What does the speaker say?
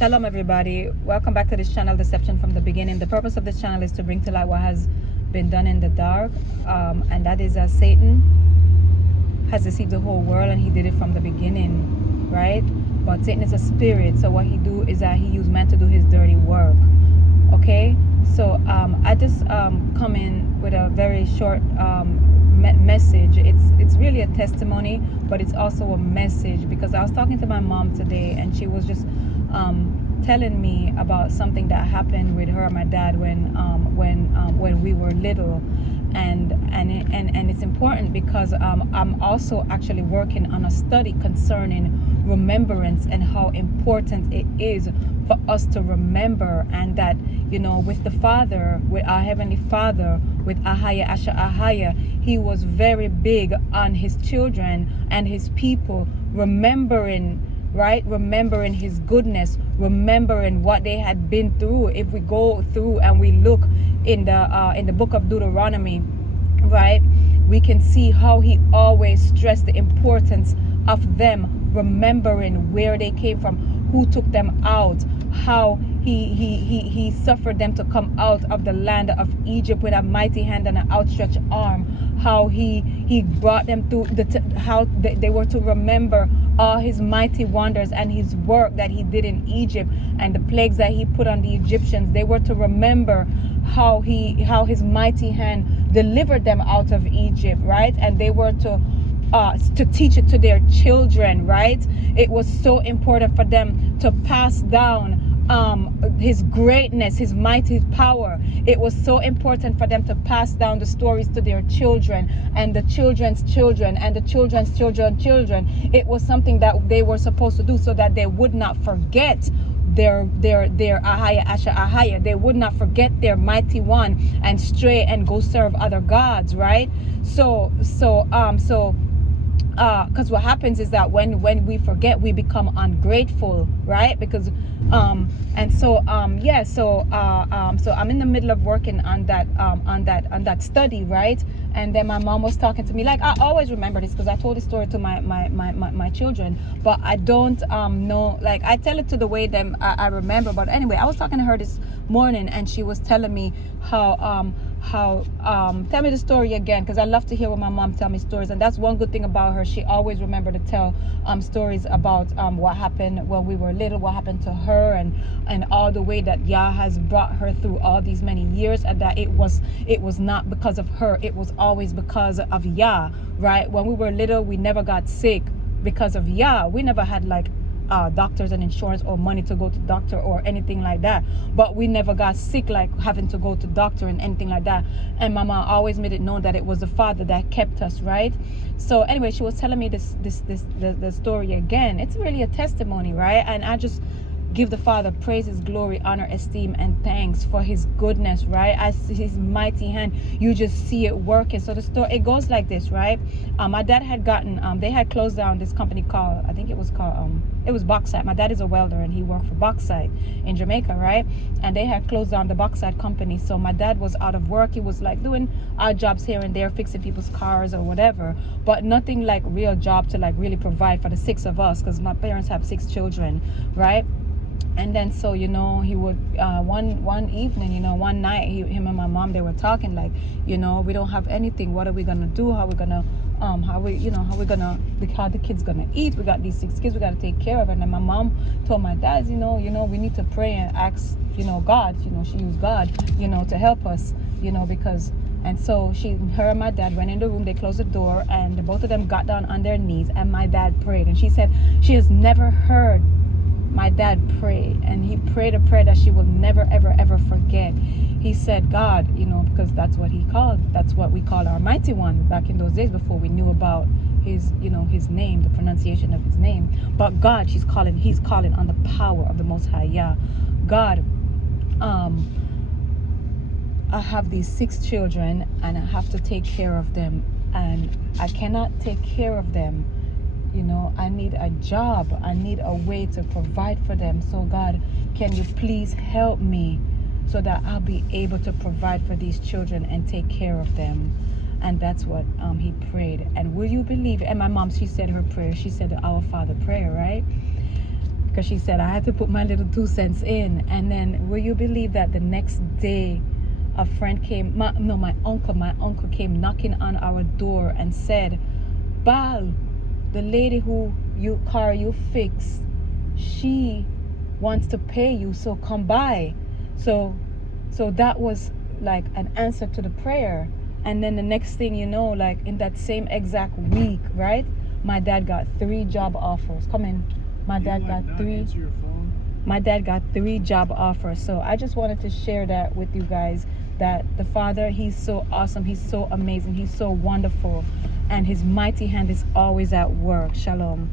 Shalom everybody, welcome back to this channel, Deception from the Beginning. The purpose of this channel is to bring to light what has been done in the dark, and that is that Satan has deceived the whole world, and he did it from the beginning, right? But Satan is a spirit, so what he do is that he used man to do his dirty work. Okay, so I just come in with a very short message. It's really a testimony, but it's also a message, because I was talking to my mom today, and she was just telling me about something that happened with her and my dad when we were little, and it's important because I'm also actually working on a study concerning remembrance and how important it is for us to remember, and that, you know, with the Father, with our Heavenly Father, with YAH, he was very big on his children and his people remembering, right? Remembering his goodness, remembering what they had been through. If we go through and we look in the book of Deuteronomy, right, we can see how he always stressed the importance of them remembering where they came from, who took them out, how he suffered them to come out of the land of Egypt with a mighty hand and an outstretched arm, how he brought them through how they were to remember all his mighty wonders and his work that he did in Egypt and the plagues that he put on the Egyptians. They were to remember how his mighty hand delivered them out of Egypt, right? And they were to teach it to their children, right? It was so important for them to pass down his greatness, his mighty power. It was so important for them to pass down the stories to their children and the children's children and the children's children. It was something that they were supposed to do so that they would not forget their Ahaya. They would not forget their mighty one and stray and go serve other gods, right? Because what happens is that when we forget, we become ungrateful, right? Because so I'm in the middle of working on that study, right? And then my mom was talking to me, like, I always remember this because I told this story to my children, but I don't know, like, I tell it to the way them I remember. But anyway, I was talking to her this morning, and she was telling me how tell me the story again, because I love to hear when my mom tell me stories, and that's one good thing about her. She always remember to tell stories about what happened when we were little, what happened to her, and all the way that Yah has brought her through all these many years, and that it was not because of her, it was always because of Yah, right? When we were little, we never got sick because of Yah. We never had like doctors and insurance or money to go to doctor or anything like that, but we never got sick like having to go to doctor and anything like that. And mama always made it known that it was the Father that kept us, right? So anyway, she was telling me the story again. It's really a testimony, right? And I just give the Father praises, glory, honor, esteem, and thanks for his goodness, right? As his mighty hand, you just see it working. So the story, it goes like this, right? My dad had gotten, they had closed down this company called, I think it was called, it was Bauxite. My dad is a welder, and he worked for Bauxite in Jamaica, right? And they had closed down the Bauxite company. So my dad was out of work. He was like doing odd jobs here and there, fixing people's cars or whatever, but nothing like real job to like really provide for the 6 of us, because my parents have 6 children, right? And then, so, you know, he would one evening, you know, one night, him and my mom, they were talking like, you know, we don't have anything. What are we gonna do? How are we gonna how the kids gonna eat? We got these 6 kids, we gotta take care of it. And then my mom told my dad, you know, we need to pray and ask, you know, God, you know, she used God, you know, to help us, you know, because. And so her and my dad went in the room, they closed the door, and both of them got down on their knees, and my dad prayed. And she said she has never heard my dad pray, and he prayed a prayer that she will never ever forget. He said, God, you know, because that's what we called our mighty one back in those days before we knew about his, you know, his name, the pronunciation of his name. But God, he's calling on the power of the Most High Yah. God, I have these 6 children, and I have to take care of them, and I cannot take care of them. You know, I need a job. I need a way to provide for them. So God, can you please help me so that I'll be able to provide for these children and take care of them? And that's what he prayed. And will you believe it? And my mom, she said her prayer. She said the Our Father prayer, right? because she said I had to put my little 2 cents in. And then will you believe that the next day a friend came, my uncle came knocking on our door and said, Bal, the lady who you fixed, she wants to pay you, so come by. So that was like an answer to the prayer. And then the next thing you know, like in that same exact week, right, my dad got 3 job offers. Come in. My dad got 3. My dad got 3 job offers. So I just wanted to share that with you guys, that the Father, he's so awesome, he's so amazing, he's so wonderful, and his mighty hand is always at work. Shalom.